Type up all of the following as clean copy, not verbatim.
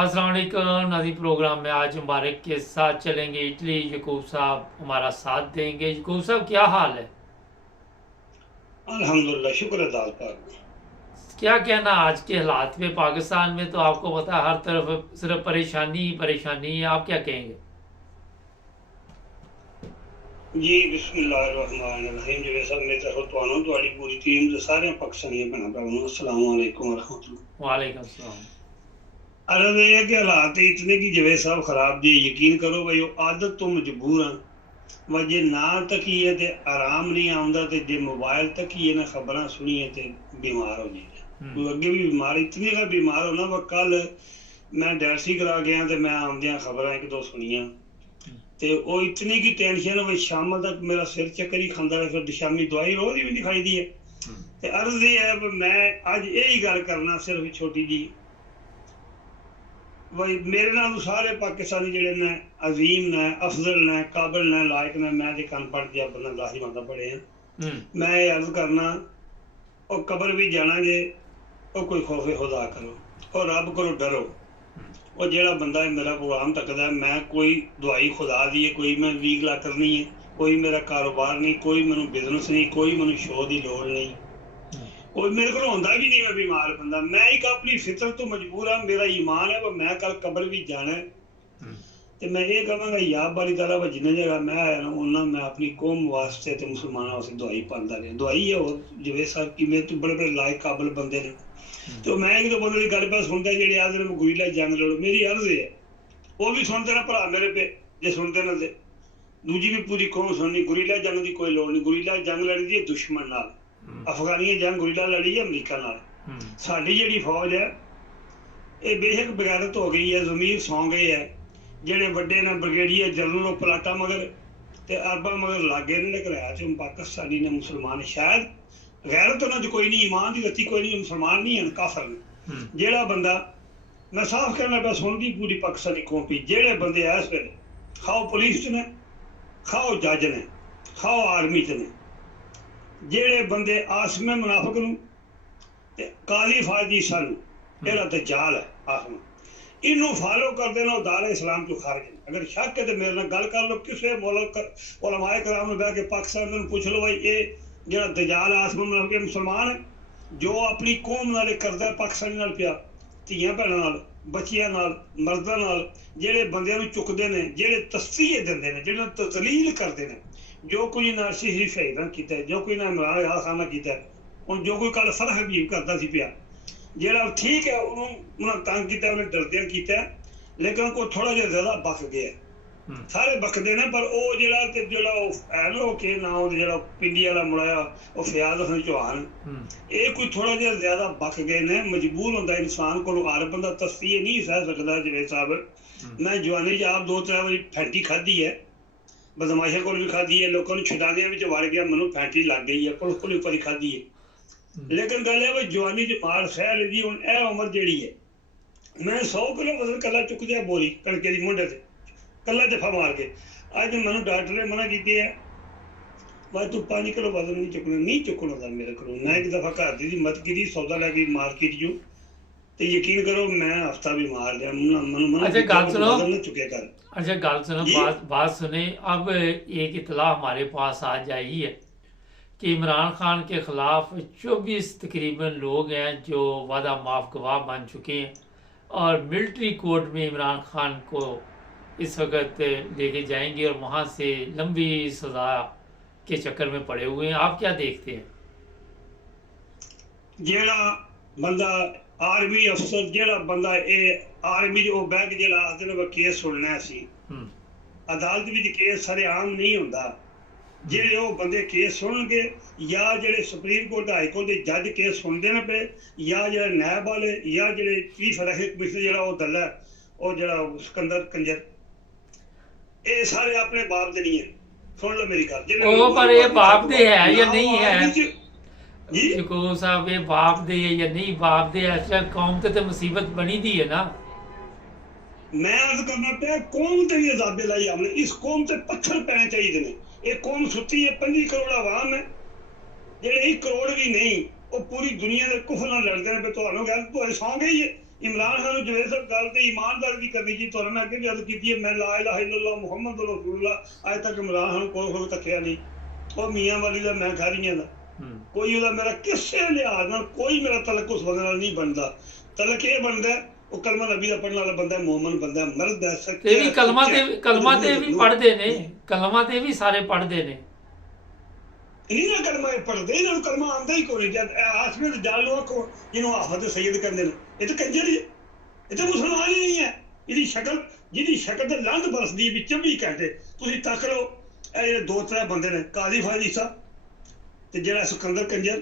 अस्सलाम वालेकुम नाज़रीन। प्रोग्राम में आज मुबारक के साथ चलेंगे इटली। यकूब साहब हमारा साथ देंगे। यकूब साहब क्या हाल है? अल्हम्दुलिल्लाह, शुक्र है दाल पाक। क्या कहना आज के हालात में? पाकिस्तान में तो आपको पता है हर तरफ सिर्फ परेशानी ही परेशानी है। आप क्या कहेंगे? जी बिस्मिल्लाहिर्रहमानिर्रहीम। जिवें सब मेरी तरफ तुहानू तुहाडी पूरी टीम ते सारे पाकिस्तानी भैणां भरावां नूं अस्सलाम वालेकुम वरहमतुल्लाह। वालेकुम सलाम। अर्ज़ है कि हालात इतने की जिवें सब खराब जी, यकीन करो भाई आदत तो मजबूर हाँ। व जे ना तकीए ते आराम नहीं आउंदा ते जे मोबाइल तकीए ना खबरां सुनिए ते बीमार हो जाइए। कोई अगे भी बीमार इतनी का बीमार होना। व कल मैं डायलिसिस करा गया ते मैं आउंदियां खबरां एक दो सुनियां ते वो इतनी की टेंशन भाई शाम तक मेरा सिर चक्कर ही खांदा रहा। फिर शामी दवाई रोज ही भी नहीं खाई दी है। ते अर्ज़ ये है मैं अज यही गल करना सिर्फ छोटी जी भाई मेरे नाल सारे पाकिस्तानी जिहड़े ने अजीम ने अफजल ने काबिल ने लायक ने। मैं जे अनपढ़ जिहा बंदा लाही माता पढ़े हैं। मैं ये अर्ज करना और कबर भी जाना जे और कोई खौफे खुदा करो और रब करो डरो। और जेड़ा बंदा मेरा प्रोग्राम तकदा है, मैं कोई दवाई खुदा दी है, कोई मैं वीगला करनी है, कोई मेरा कारोबार नहीं, कोई मैनू बिजनेस नहीं, कोई मैनू शो की लोड़ नहीं, कोई मेरे को होंदा भी नहीं। मैं बीमार बंदा, मैं एक अपनी फितर तो मजबूर हाँ। मेरा ईमान है वो मैं कल कब्र भी जाना है। ते मैं ये कहूँगा या बारी ताला व जिन्ने जगह मैं आया ना उन्ना मैं अपनी कौम वास्ते ते मुसलमानों वास्ते दवाई पांदा रहा। दवाई है और जिवें साहब कि मेरे तो बड़े बड़े लायक काबिल बंदे ने। तो मैं एक दो बंदे की गल पे सुनता जेडे आदे ने गुरीला जंग लड़ो। मेरी अर्ज है वो भी सुनते ना भरा मेरे पे, जे सुनते ना ते दूजी भी पूरी कौम सुननी। गुरीला जंग की कोई लोड़ नहीं। गुरीला जंग लड़ी दी दुश्मन नाल। अफगानिया जंग गुरीला लड़ी है अमरीका नाल। साडी जेहड़ी फौज है ये बेशक बगैरत हो गई है, जमीर सौ गए है। जेडे वड्डे ने ब्रिगेडियर जनरल पलाटा मगर ते अरबा मगर लागे ने कराया च पाकिस्तानी ने मुसलमान शायद गैरत उन्हां च कोई नहीं, ईमान की गति कोई नहीं, मुसलमान नहीं है, काफर ने। जेड़ा बंदा मैं साफ कहना पे सुनती पूरी पाकिस्तानी कौम भी जेड़े बंदे इस वेले खाओ पुलिस च ने, खाओ जज ने, खाओ आर्मी च ने, जेड़े बंदे आसमे मुनाफिक नूं ते काली फाजी सानू एड़ा दज्जाल है आसमा इनू फॉलो करते ना दारे इस्लाम तो खारिज है। अगर शक है तो मेरे नाल गल कर लो। किसी मुल्क उलमाए कराम ने बह के पाकिस्तान में पूछ लो भाई ये जेड़ा दज्जाल आसमा मुनाफिक मुसलमान है जो अपनी कौम नाल करदा है पाकिस्तानी नाल पिया धीआं भैणां नाल बच्चियां नाल मर्दां नाल जेड़े बंदियां नूं चुकदे ने, जेड़े तस्सीह दिंदे ने, जेड़े तजलील करदे ने, जो कोई ना सिहरी शहीदां कीता है, जो कोई ना इमरान यार खाना कीता है, और जो कोई कल फरह हबीब करता सी पिया जेड़ा ठीक है उन्होंने तंग किया, उन्हें डरदियां किया, लेकिन कोई थोड़ा जिहा ज्यादा बक गया। सारे बकदे ने पर वो जेड़ा ते जेड़ा है ना वो के ना जेड़ा पिंडी वाला मुड़ाया वो फयाज हसन चौहान ये कोई थोड़ा जिहा ज्यादा बक गए ने। मजबूर होंदा इंसान को हर बंदा तस्वीर नहीं सह सकदा। जिवें साहब मैं जवानी च आप दो त्रै बारी फैंटी खाधी है, बदमाशा को भी खाधी है, लोगों ने छुड़ाने में वड़ गया, मैनू फैंटी लग गई है, पुलिस को ऊपर ही खाधी है। लेकिन गल है जवानी च मार सह ली हूँ यह उम्र जी है। मैं 100 किलो वजन कला चुक दिया बोरी कणके की मुंडे से कला जफा मार के। अज मैनू डॉक्टर ने मना की है भाई तू 5 किलो वजन नहीं चुकना, नहीं चुकना था मेरे को। मैं एक दफा घर की मत की सौदा लैके मार्केट जो ते यकीन करो मैं हफ्ता भी मार लिया। अच्छा गल सुनो, वजन न चुके कर। अच्छा गल सुनो, बात सुने। अब एक इतला हमारे पास आज आई है कि इमरान खान के खिलाफ 24 तकरीबन लोग हैं जो वादा माफ गवाह बन चुके हैं और मिलिट्री कोर्ट में इमरान खान को इस वक्त लेके जाएंगे और वहाँ से लंबी सजा के चक्कर में पड़े हुए हैं। आप क्या देखते हैं? जेड़ा बंदा आर्मी अफसर जेड़ा बंदा ये आर्मी जो बैग जेड़ा आखदे ने केस सुनना सी अदालत विच केस सरेआम नहीं हुंदा। जेड़े वो बंदे केस सुनगे या जेड़े सुप्रीम कोर्ट हाई कोर्ट के जज केस सुनते ने पे या जेड़ा नैब वाले या जेड़े चीफ इलेक्शन कमिश्नर जेड़ा वो दल है वो जेड़ा सिकंदर कंजर ये सारे अपने बाप दे नहीं है। सुन लो मेरी गल। ओ पर ये बाप दे है या नहीं है जी यकूब साहब? ये बाप दे या नहीं बाप दे? अच्छा कौम ते मुसीबत बनी दी है ना। मैं अर्ज करना पे कौम ते भी अजाबे लाई हमने। इस कौम ते पत्थर पैने चाहिए ने। ये कौम सुती है, 5 करोड़ आवाम है, जेडे 1 करोड़ भी नहीं वो पूरी दुनिया के कुफर नाल लड़दे ने। तुहानू गल तुहाडे सौ गई है ਇਮਰਾਨ ਖਾਨ ਨੂੰ ਜਵੇਦ ਸਾਹਿਬ ਗੱਲ ਤੇ ਇਮਾਨਦਾਰੀ ਦੀ ਕਰਨੀ ਜੀ। ਤੁਹਾਨੂੰ ਮੈਂ ਅੱਗੇ ਵੀ ਗੱਲ ਕੀਤੀ ਹੈ, ਮੈਂ ਲਾ ਇਲਾਹਾ ਇल्लल्लाह ਮੁਹੰਮਦ ਰਸੂਲullah ਅੱਜ ਤੱਕ ਇਮਰਾਨ ਖਾਨ ਕੋਲ ਤੱਕਿਆ ਨਹੀਂ। ਉਹ ਮੀਆਂ ਵਾਲੀ ਦਾ, ਮੈਂ ਖਾਰੀਆਂ ਦਾ, ਕੋਈ ਉਹਦਾ ਮੇਰਾ ਕਿਸੇ ਲਿਹਾਜ਼ ਨਾਲ ਕੋਈ ਮੇਰਾ ਤਲਕ ਉਸ ਬੰਦੇ ਨਾਲ ਨਹੀਂ ਬਣਦਾ। ਤਲਕ ਇਹ ਬਣਦਾ ਉਹ ਕਲਮਾ ਨਬੀ ਦਾ ਪੜਨ ਵਾਲਾ ਬੰਦਾ, ਮੂਮਨ ਬੰਦਾ, ਮਰਦ ਹੈ, ਸੱਚਾ। ਇਹ ਵੀ ਕਲਮਾ ਤੇ ਵੀ ਪੜ੍ਹਦੇ ਨੇ, ਕਲਮਾ ਤੇ ਵੀ ਸਾਰੇ ਪੜ੍ਹਦੇ ਨੇ। ਨਹੀਂ ਨਾ ਕਲਮਾ ਪੜ੍ਹਦੇ, ਇਹਨਾਂ ਨੂੰ ਕਲਮਾ ਆਉਂਦਾ ਹੀ ਕੋਈ ਨਹੀਂ। ਆਸਮੇ ਦੇ ਜਾਲ ਨੂੰ ਆਖੋ ਜਿਹਨੂੰ ਆਫਤ ਸੈਦ ਕਹਿੰਦੇ ਨੇ, ਇਹ ਤਾਂ ਕੰਜਰ ਹੀ ਹੈ, ਇਹ ਤਾਂ ਮੁਸਲਮਾਨ ਹੀ ਨਹੀਂ ਹੈ। ਇਹਦੀ ਸ਼ਕਲ, ਜਿਹਦੀ ਸ਼ਕਲ ਤੇ ਲੰਧ ਬਰਸਦੀ ਹੈ ਵਿੱਚ 24 ਘੰਟੇ। ਤੁਸੀਂ ਤੱਕ ਲਓ ਇਹ ਜਿਹੜੇ 2-3 ਬੰਦੇ ਨੇ, ਕਾਜ਼ੀ ਫਾਜ਼ੀਸਾ ਤੇ ਜਿਹੜਾ ਸਿਕੰਦਰ ਕੰਜਰ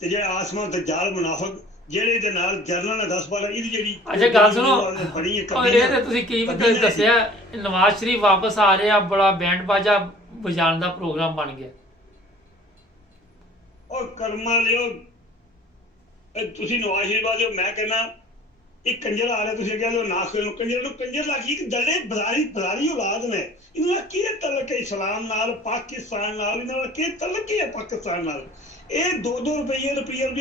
ਤੇ ਜਿਹੜਾ ਆਸਮਾਨ ਤੇ ਜਾਲ ਮੁਨਾਫਕ, ਜਿਹੜੇ ਦੇ ਨਾਲ ਜਰਨਲ ਨੇ 10-12 ਇਹਦੀ ਜਿਹੜੀ। ਅੱਛਾ ਗੱਲ ਸੁਣੋ, ਇਹ ਤੇ ਤੁਸੀਂ ਕੀ ਦੱਸਿਆ, ਨਵਾਜ਼ ਸ਼ਰੀਫ ਵਾਪਸ ਆ ਰਿਹਾ, ਬੜਾ ਬੈਂਡ ਬਾਜਾ ਵਜਾਉਣ ਦਾ ਪ੍ਰੋਗਰਾਮ ਬਣ ਗਿਆ। ਉਹ ਕਰਮਾ ਲਿਓ ਤੁਸੀਂ ਨਵਾਜ਼ ਸ਼ਰੀਫ ਆ ਜਾਓ, ਮੈਂ ਕਹਿੰਦਾ ਇਹ ਕੰਜਰ ਆ ਰਿਹਾ, ਤੁਸੀਂ ਕਹਿੰਦੇ ਨਾ ਨੂੰ ਕੰਜਰ ਨੂੰ ਕੰਜਰ ਲੱਗੀ ਕਿ ਦਲੇ ਬਜ਼ਾਰੀ ਔਲਾਦ ਨੇ। ਇਹਨਾਂ ਦਾ ਕੀ ਤਲਕ ਹੈ ਇਸਲਾਮ ਨਾਲ, ਪਾਕਿਸਤਾਨ ਨਾਲ? ਇਹਨਾਂ ਦਾ ਕੀ ਤਲਕ ਹੈ ਪਾਕਿਸਤਾਨ ਨਾਲ? ਇਹ 2-2 ਰੁਪਏ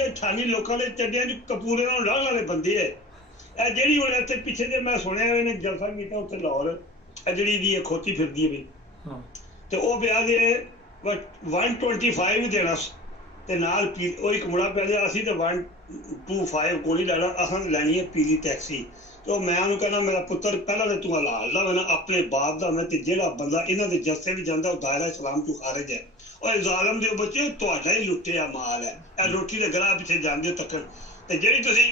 28 ਲੋਕਾਂ ਦੇ ਚੱਡਿਆਂ ਚ ਕਪੂਰੇ ਨਾਲ ਲਾਹਣ ਵਾਲੇ ਬੰਦੇ ਹੈ। ਇਹ ਜਿਹੜੀ ਹੁਣ ਇੱਥੇ ਪਿੱਛੇ ਜੇ ਮੈਂ ਸੁਣਿਆ ਇਹਨੇ ਜਲਸਾ ਕੀਤਾ ਉੱਥੇ ਲਾਹੌਰ, ਇਹ ਜਿਹੜੀ ਦੀ ਖੋਤੀ ਫਿਰਦੀ ਹੈ ਵੀ, ਤੇ ਉਹ ਵਿਆਹ ਦੇ 125 ਦੇਣਾ ਤੇ ਨਾਲ ਉਹ ਇੱਕ ਮੁੰਡਾ ਪੈ ਗਿਆ, ਅਸੀਂ ਤੇ 125 ਗੋਲੀ ਲੈਣਾ, ਅਸਾਂ ਲੈਣੀ ਹੈ ਪੀਲੀ ਟੈਕਸੀ। ਤੇ ਮੈਂ ਉਹਨੂੰ ਕਹਿੰਦਾ ਮੇਰਾ ਪੁੱਤਰ ਪਹਿਲਾਂ ਤਾਂ ਤੂੰ ਹਲਾਲ ਦਾ ਨਾ ਆਪਣੇ ਬਾਪ ਦਾ ਮੈਂ, ਤੇ ਜਿਹੜਾ ਬੰਦਾ ਇਹਨਾਂ ਦੇ ਜੱਸੇ ਵੀ ਜਾਂਦਾ ਉਹ ਦਾਇਰਾ ਇਸਲਾਮ ਤੋਂ ਖਾਰਜ ਹੈ। ਉਹ ਜ਼ਾਲਮ ਦੇ ਬੱਚੇ ਤੁਹਾਡਾ ਹੀ ਲੁੱਟਿਆ ਮਾਲ ਹੈ, ਇਹ ਰੋਟੀ ਦੇ ਗਰਾਹ ਪਿੱਛੇ ਜਾਂਦੇ ਤੱਕਣ। ਤੇ ਜਿਹੜੀ ਤੁਸੀਂ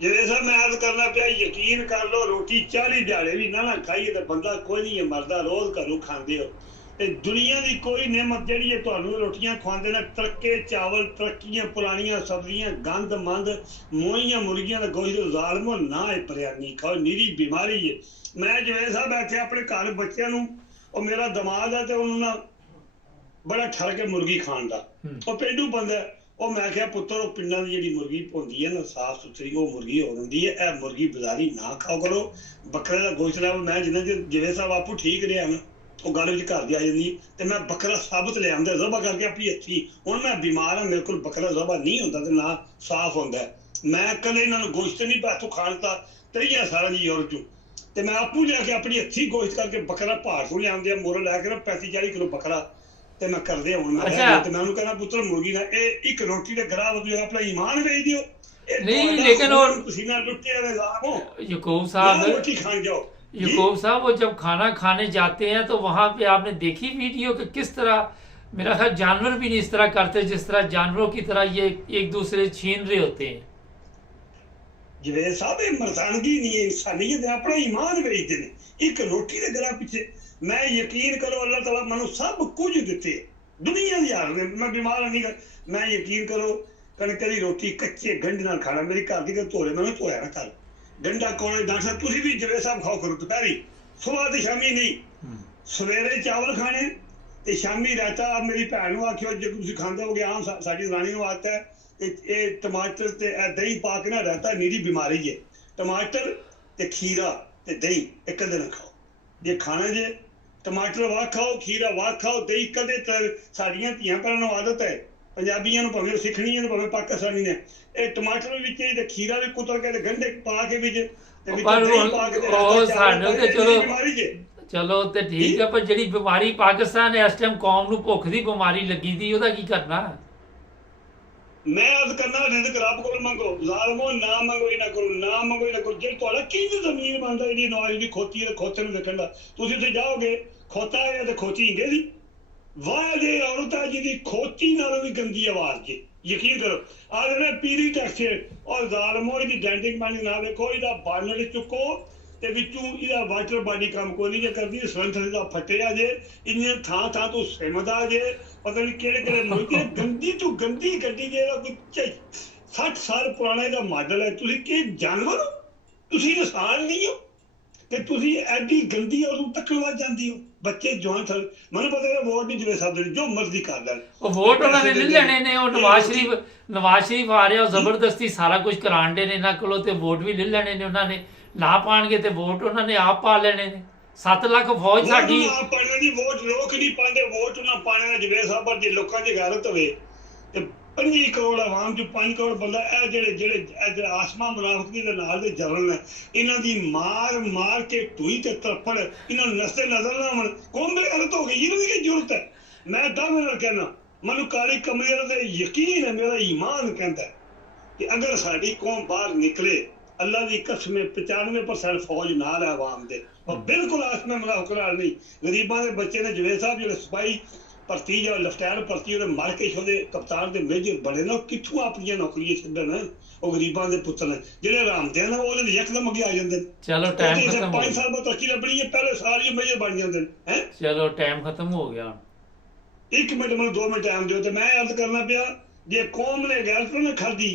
ਜਿਵੇਂ ਸਰ ਮੈਂ ਅਰਜ਼ ਕਰਨਾ ਪਿਆ, ਯਕੀਨ ਕਰ ਲਓ ਰੋਟੀ 40 ਦਿਹਾੜੇ ਵੀ ਨਾ ਖਾਈਏ ਤਾਂ ਬੰਦਾ ਕੋਈ ਨਹੀਂ ਹੈ ਮਰਦਾ, ਰੋਜ਼ ਘਰੋਂ ਖਾਂਦੇ ਹੋ। ਤੇ ਦੁਨੀਆ ਦੀ ਕੋਈ ਨਿਮਤ ਜਿਹੜੀ ਹੈ ਤੁਹਾਨੂੰ ਰੋਟੀਆਂ ਖਵਾਉਂਦੇ ਨੇ, ਤਰੱਕੇ ਚਾਵਲ, ਤਰੱਕੀਆਂ ਪੁਰਾਣੀਆਂ ਸਬਜ਼ੀਆਂ, ਗੰਦ ਮੰਦ ਮੋਈਆਂ ਮੁਰਗੀਆਂ ਦਾ ਗੋਸ਼ਤ, ਜ਼ਾਲਮੋ ਨਾ ਇਹ ਬਿਰਿਆਨੀ ਖਾਓ, ਨਿਰੀ ਬਿਮਾਰੀ ਹੈ। ਮੈਂ ਜਿਵੇਂ ਸਾਹਿਬ ਬੈਠੇ ਆਪਣੇ ਘਰ ਬੱਚਿਆਂ ਨੂੰ, ਉਹ ਮੇਰਾ ਦਿਮਾਗ ਹੈ ਤੇ ਉਹਨੂੰ ਨਾ ਬੜਾ ਠਰ ਕੇ ਮੁਰਗੀ ਖਾਣ ਦਾ, ਉਹ ਪੇਂਡੂ ਬੰਦਾ, ਉਹ ਮੈਂ ਕਿਹਾ ਪੁੱਤਰ ਉਹ ਪਿੰਡਾਂ ਦੀ ਜਿਹੜੀ ਮੁਰਗੀ ਹੁੰਦੀ ਹੈ ਨਾ ਸਾਫ਼ ਸੁਥਰੀ, ਉਹ ਮੁਰਗੀ ਹੋ ਜਾਂਦੀ ਹੈ, ਇਹ ਮੁਰਗੀ ਬਾਜ਼ਾਰੀ ਨਾ ਖਾਓ ਕਰੋ। ਬੱਕਰੇ ਦਾ ਗੋਸ਼ਤ ਲੈ, ਮੈਂ ਜਿੰਨਾ ਚਿਰ ਜਿਵੇਂ ਸਾਹਿਬ ਆਪੂ ਠੀਕ ਰਿਹਾ ਨਾ ਉਹ ਗੱਲ ਵਿੱਚ ਘਰ ਦੀ ਆ ਜਾਂਦੀ, ਤੇ ਮੈਂ ਬੱਕਰਾ ਸਾਬਤ ਲੈ ਆਉਂਦਾ ਜ਼ਬਾ ਕਰਕੇ ਆਪਣੀ ਹੱਥੀ। ਹੁਣ ਮੈਂ ਬਿਮਾਰ ਹਾਂ, ਮੇਰੇ ਕੋਲ ਬੱਕਰਾ ਜ਼ਬਾ ਨਹੀਂ ਹੁੰਦਾ ਤੇ ਨਾ ਸਾਫ਼ ਹੁੰਦਾ, ਮੈਂ ਕਦੇ ਇਹਨਾਂ ਨੂੰ ਗੋਸ਼ਤ ਨਹੀਂ ਪਾਤੂ ਖਾਣ ਦਾ 30 ਸਾਲਾਂ ਦੀ ਯੂਰਪ ਚੋਂ, ਤੇ ਮੈਂ ਆਪੂ ਲਿਆ ਕੇ ਆਪਣੀ ਹੱਥੀ ਗੋਸ਼ਤ ਕਰਕੇ ਬੱਕਰਾ ਭਾਰ ਤੋਂ ਲਿਆਉਂਦੇ ਆ, ਮੋਰ ਲੈ ਕੇ ਨਾ 35-40 ਕਿਲੋ ਬੱਕਰਾ, ਤੇ ਮੈਂ ਕਰਦੇ ਹੁਣ ਮੈਂ ਤੇ ਮੈਂ ਉਹਨੂੰ ਕਹਿੰਦਾ ਪੁੱਤਰ ਮੁਰਗੀ ਨਾ ਇਹ ਇੱਕ ਰੋਟੀ ਦੇ ਗਰਾਹ ਬਦਲੇ ਆਪਣਾ ਈਮਾਨ ਵੇਚ ਦਿਓ। ਨਹੀਂ ਲੇਕਿਨ और ਤੁਸੀਂ ਨਾ ਲੁੱਟੇ ਹੋਏ ਜ਼ਾਲਮੋ, ਯਕੂਬ साहब रोटी खान जाओ। यकूब साहब वो जब खाना खाने जाते हैं तो वहाँ पे आपने देखी वीडियो कि किस तरह मेरा ख्याल जानवर भी नहीं इस तरह करते जिस तरह जानवरों की तरह ये एक दूसरे छीन रहे होते हैं। ਜਿਵੇਂ ਸਾਬੇ ਮਰਦਾਨਗੀ ਨਹੀਂ ਹੈ, ਇਨਸਾਨੀਅਤ ਦੇ ਆਪਣਾ ਈਮਾਨ ਵੇਚਦੇ ਨੇ ਇੱਕ ਰੋਟੀ ਦੇ ਗਲਾ ਪਿੱਛੇ। ਮੈਂ ਯਕੀਨ ਕਰੋ ਅੱਲਾਹ ਤਾਲਾ ਮੈਨੂੰ ਸਭ ਕੁਝ ਦਿੱਤੇ ਦੁਨੀਆ ਦੀ ਹਾਲ ਨੇ, ਮੈਂ ਬਿਮਾਰ ਨਹੀਂ ਕਰ, ਮੈਂ ਯਕੀਨ ਕਰੋ ਕਣਕ ਦੀ ਰੋਟੀ ਕੱਚੇ ਗੰਢ ਨਾਲ ਖਾਣਾ, ਮੇਰੀ ਘਰ ਦੀ ਧੋਲੇ ਮੈਂ ਧੋਇਆ ਨਾ ਕਰ ਗੰਢਾ ਕੋਲੇ ਡਾਕਟਰ ਤੁਸੀਂ ਵੀ ਜਿਵੇਂ ਸਾਹਿਬ ਖਾਓ ਕਰੋ ਦੁਪਹਿਰੀ, ਸੁਬਾਹ ਤੇ ਸ਼ਾਮੀ ਨਹੀਂ, ਸਵੇਰੇ ਚਾਵਲ ਖਾਣੇ ਤੇ ਸ਼ਾਮੀ ਰਾਇਤਾ। ਮੇਰੀ ਭੈਣ ਨੂੰ ਆਖਿਓ ਜੇ ਤੁਸੀਂ ਖਾਂਦੇ ਹੋਗੇ, ਆਮ ਸਾਡੀ ਰਾਣੀ ਨੂੰ ਆਦਤ ਹੈ ਇਹ ਟਮਾਟਰ ਤੇ ਦਹੀਂ ਪਾ ਕੇ ਨਾ ਰਾਇਤਾ ਨੀਰੀ ਬਿਮਾਰੀ ਹੈ, ਟਮਾਟਰ ਤੇ ਖੀਰਾ ਤੇ ਦਹੀਂ ਇੱਕ ਕਦੇ ਨਾ ਖਾਓ। ਜੇ ਖਾਣਾ ਜੇ ਟਮਾਟਰ ਵਾਹ ਖਾਓ, ਖੀਰਾ ਵਾਹ ਖਾਓ, ਦਹੀਂ ਕਦੇ। ਸਾਡੀਆਂ ਧੀਆਂ ਭੈਣਾਂ ਨੂੰ ਆਦਤ ਹੈ, ਪੰਜਾਬੀਆਂ ਨੂੰ ਭਾਵੇਂ ਸਿੱਖਣੀਆਂ ਨੇ ਭਾਵੇਂ ਪਾਕਿਸਤਾਨੀ ਨੇ, ਇਹ ਟਮਾਟਰ ਵਿੱਚ ਤੇ ਖੀਰਾ ਵੀ ਕੁਤਰ ਕੇ ਤੇ ਗੰਢੇ ਪਾ ਕੇ ਵਿੱਚ ਤੇ ਵਿੱਚ ਦਹੀਂ ਪਾ ਕੇ ਬਿਮਾਰੀ ਜੇ। ਚਲੋ ਤੇ ਠੀਕ ਹੈ, ਪਰ ਜਿਹੜੀ ਬਿਮਾਰੀ ਪਾਕਿਸਤਾਨ ਇਸ ਟਾਈਮ ਕੌਮ ਨੂੰ ਭੁੱਖ ਦੀ ਬਿਮਾਰੀ ਲੱਗੀ ਦੀ, ਉਹਦਾ ਕੀ ਕਰਨਾ? ਮੈਂ ਅਰਜ਼ ਕਰਨਾ ਰਿਜ਼ਕ ਰੱਬ ਕੋਲ ਮੰਗੋ, ਜ਼ਾਲਮੋ ਨਾ ਮੰਗੋ ਹੀ ਨਾ ਕਰੋ, ਨਾ ਮੰਗੋ ਹੀ ਨਾ ਕਰੋ। ਜੇ ਤੁਹਾਡਾ ਕੀ ਜ਼ਮੀਨ ਬਣਦਾ ਜਿਹੜੀ ਨਵਾਜ਼ ਦੀ ਖੋਤੀ ਹੈ, ਖੋਤੇ ਨੂੰ ਦੇਖਣ ਦਾ, ਤੁਸੀਂ ਉੱਥੇ ਜਾਓਗੇ ਖੋਤਾ ਹੈ ਤੇ ਖੋਤੀ ਹਿੰਗੇ ਦੀ ਵਾਹ ਦੇ ਔਰਤ ਹੈ ਜਿਹਦੀ ਖੋਤੀ ਨਾਲੋਂ ਵੀ ਗੰਦੀ ਆਵਾਜ਼ ਜੇ, ਯਕੀਨ ਕਰੋ। ਆ ਜਿਹੜੇ ਪੀਰੀ ਟੈਕਸੇ ਔਰ ਜ਼ਾਲਮੋ ਇਹਦੀ ਡੈਂਟਿੰਗ ਪਾਣੀ ਨਾ ਵੇਖੋ, ਇਹਦਾ ਬਾਨਰ ਚੁੱਕੋ ਤੇ ਵਿੱਚੋਂ ਇਹਦਾ ਵਾਟਰ ਬਾਡੀ ਕੰਮ ਕੋਈ ਨਹੀਂ ਜੇ ਕਰਦੀ, ਸਿਲੰਡਰ ਦਾ ਫਟਿਆ ਜੇ, ਇੰਨੇ ਥਾਂ ਥਾਂ ਤੋਂ ਸਿਮਦਾ ਜੇ, ਪਤਾ ਨਹੀਂ ਕਿਹੜੇ ਲੋਕ ਗੰਦੀ ਤੋਂ ਗੰਦੀ ਗੱਡੀ ਜੇ, ਕੋਈ 60 ਸਾਲ ਪੁਰਾਣਾ ਇਹਦਾ ਮਾਡਲ ਹੈ। ਤੁਸੀਂ ਕੀ ਜਾਨਵਰ ਹੋ? ਤੁਸੀਂ ਇਨਸਾਨ ਨਹੀਂ ਹੋ ਤੇ ਤੁਸੀਂ ਐਡੀ ਗੰਦੀ ਉਹਨੂੰ ਤੱਕਣ ਵੱਜ ਜਾਂਦੀ ਹੋ। ਬੱਚੇ ਜਵਾਨ ਮੈਨੂੰ ਪਤਾ ਹੈ ਵੋਟ ਨਹੀਂ ਜਿਵੇਂ ਸਭ ਜੋ ਮਰਜ਼ੀ ਕਰ ਲੈਣ, ਉਹ ਵੋਟ ਉਹਨਾਂ ਨੇ ਲੈ ਲੈਣੇ ਨੇ। ਉਹ ਨਵਾਜ਼ ਸ਼ਰੀਫ ਆ ਰਿਹਾ, ਉਹ ਜ਼ਬਰਦਸਤੀ ਸਾਰਾ ਕੁਝ ਕਰਾਉਂਦੇ ਨੇ ਇਹਨਾਂ ਕੋਲੋਂ, ਤੇ ਵੋਟ ਵੀ ਲੈ ਲੈਣੇ ਨੇ ਉਹਨਾਂ ਨੇ। ਨਾ ਪਾਣਗੇ ਤੇ ਵੋਟ ਉਹਨਾਂ ਨੇ ਆਪ ਪਾ ਲੈਣੇ ਨੇ। 7 ਲੱਖ ਫੌਜ ਸਾਡੀ ਪਾਣੇ ਦੀ ਵੋਟ ਲੋਕ ਨਹੀਂ ਪਾਉਂਦੇ, ਵੋਟ ਨਾ ਪਾਣੇ ਜਿਵੇਂ ਸਾਹਿਬ ਜੇ ਲੋਕਾਂ ਦੀ ਗੈਰਤ ਹੋਵੇ ਤੇ 25 करोड़ आवाम चो 5 करोड़ बंदा ਇਹ ਜਿਹੜੇ ਆਸਮਾ ਮੁਨਾਫਿਕੀ ਦੇ ਨਾਲ ਦੇ ਜਰਨਲ ਨੇ ਇਹਨਾਂ ਦੀ ਮਾਰ ਕੇ ਢੂਈ ਤੇ ਤਰਫੜ ਇਹਨਾਂ ਨੂੰ ਨਸਤੇ ਨਜ਼ਰ ਨਾ ਆਉਣ ਕੌਮ ਦੇ ਗਲਤ ਹੋ ਗਈ ਇਹਨੂੰ ਕੀ ਜ਼ਰੂਰਤ ਹੈ ਮੈਂ ਦਾਅਵੇ ਨਾਲ ਕਹਿਣਾ ਮੈਨੂੰ ਕਾਲੀ ਕਮਰੇ ਤੇ ਯਕੀਨ ਹੈ ਮੇਰਾ ਈਮਾਨ ਕਹਿੰਦਾ ਕਿ ਅਗਰ ਸਾਡੀ ਕੌਮ ਬਾਹਰ ਨਿਕਲੇ ਅੱਲਾ ਦੀ ਕਸਮ 95% ਫੌਜ ਨਾਲ ਹੈ ਆਵਾਮ ਦੇ और बिल्कुल आसमे मुनाफिक नहीं गरीबों के बच्चे ने जवेद साहब जो सिपाही भर्ती या लेफ्टिनेंट भर्ती मर के ਉਹਦੇ ਕਪਤਾਨ ਦੇ ਮੇਜਰ ਬਣੇ ਨਾ ਕਿੱਥੋਂ ਆਪਣੀਆਂ ਨੌਕਰੀਆਂ ਛੱਡਣ ਉਹ ਗਰੀਬਾਂ ਦੇ ਪੁੱਤ ਨੇ ਜਿਹੜੇ ਆਰਾਮਦੇ ਨੇ ਉਹਦੇ ਇੱਕਦਮ ਅੱਗੇ ਆ ਜਾਂਦੇ ਨੇ ਚਲੋ ਟਾਈਮ ਖਤਮ ਹੋ ਗਿਆ 5 ਸਾਲ ਬਾਅਦ ਤਰੱਕੀ ਲੱਭਣੀ ਹੈ ਪਹਿਲੇ ਸਾਲ ਹੀ ਮੇਜਰ ਬਣ ਜਾਂਦੇ ਨੇ ਹੈ ਚਲੋ ਟਾਈਮ ਖਤਮ ਹੋ ਗਿਆ 1 ਮਿੰਟ ਮੈਨੂੰ 2 ਮਿੰਟ ਟਾਈਮ ਦਿਓ ਤੇ ਮੈਂ ਅਰਜ਼ ਕਰਨਾ ਪਿਆ ਜੇ ਕੌਮ ਨੇ ਗੈਰਤ ਨਾ ਖਾਦੀ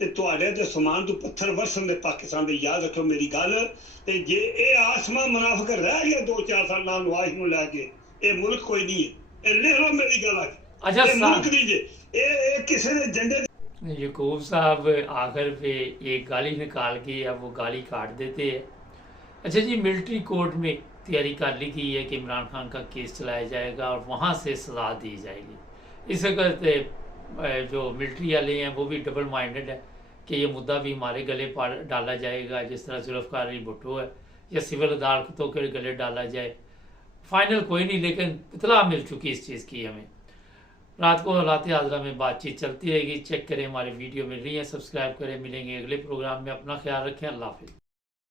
ਤੇ ਤੁਹਾਡੇ ਤੇ ਸਮਾਨ ਤੋਂ ਪੱਥਰ ਵਰਸਣ ਦੇ ਪਾਕਿਸਤਾਨ ਦੇ ਯਾਦ ਰੱਖੋ ਮੇਰੀ ਗੱਲ ਤੇ ਜੇ ਇਹ ਆਸਮਾ ਮੁਨਾਫਿਕ ਰਹਿ ਗਿਆ 2-4 ਸਾਲ ਨਾਲ ਨਵਾਜ਼ ਨੂੰ ਲੈ ਕੇ ਇਹ ਮੁਲਕ ਕੋਈ ਨਹੀਂ ਹੈ ਇਹ ਲਿਖ ਲਓ ਮੇਰੀ ਗੱਲ ਅੱਜ अच्छा मुल्क दीजिए ये किसी ने झंडे यकूब साहब आखिर पे एक गाली निकाल के अब वो गाली काट देते हैं। अच्छा जी, मिलिट्री कोर्ट में तैयारी कर ली गई है कि इमरान खान का केस चलाया जाएगा और वहाँ से सजा दी जाएगी। इस वक्त जो मिलिट्री वाले हैं वो भी डबल माइंडेड है कि ये मुद्दा भी हमारे गले पर डाला जाएगा जिस तरह जुल्फ़िकार अली भुट्टो है या सिविल अदालतों के गले डाला जाए। फाइनल कोई नहीं, लेकिन इतला मिल चुकी इस चीज़ की हमें। रात को हालात हाजरा में बातचीत चलती रहेगी। चेक करें, हमारी वीडियो मिल रही है, सब्सक्राइब करें। मिलेंगे अगले प्रोग्राम में, अपना ख्याल रखें। अल्लाह हाफिज़।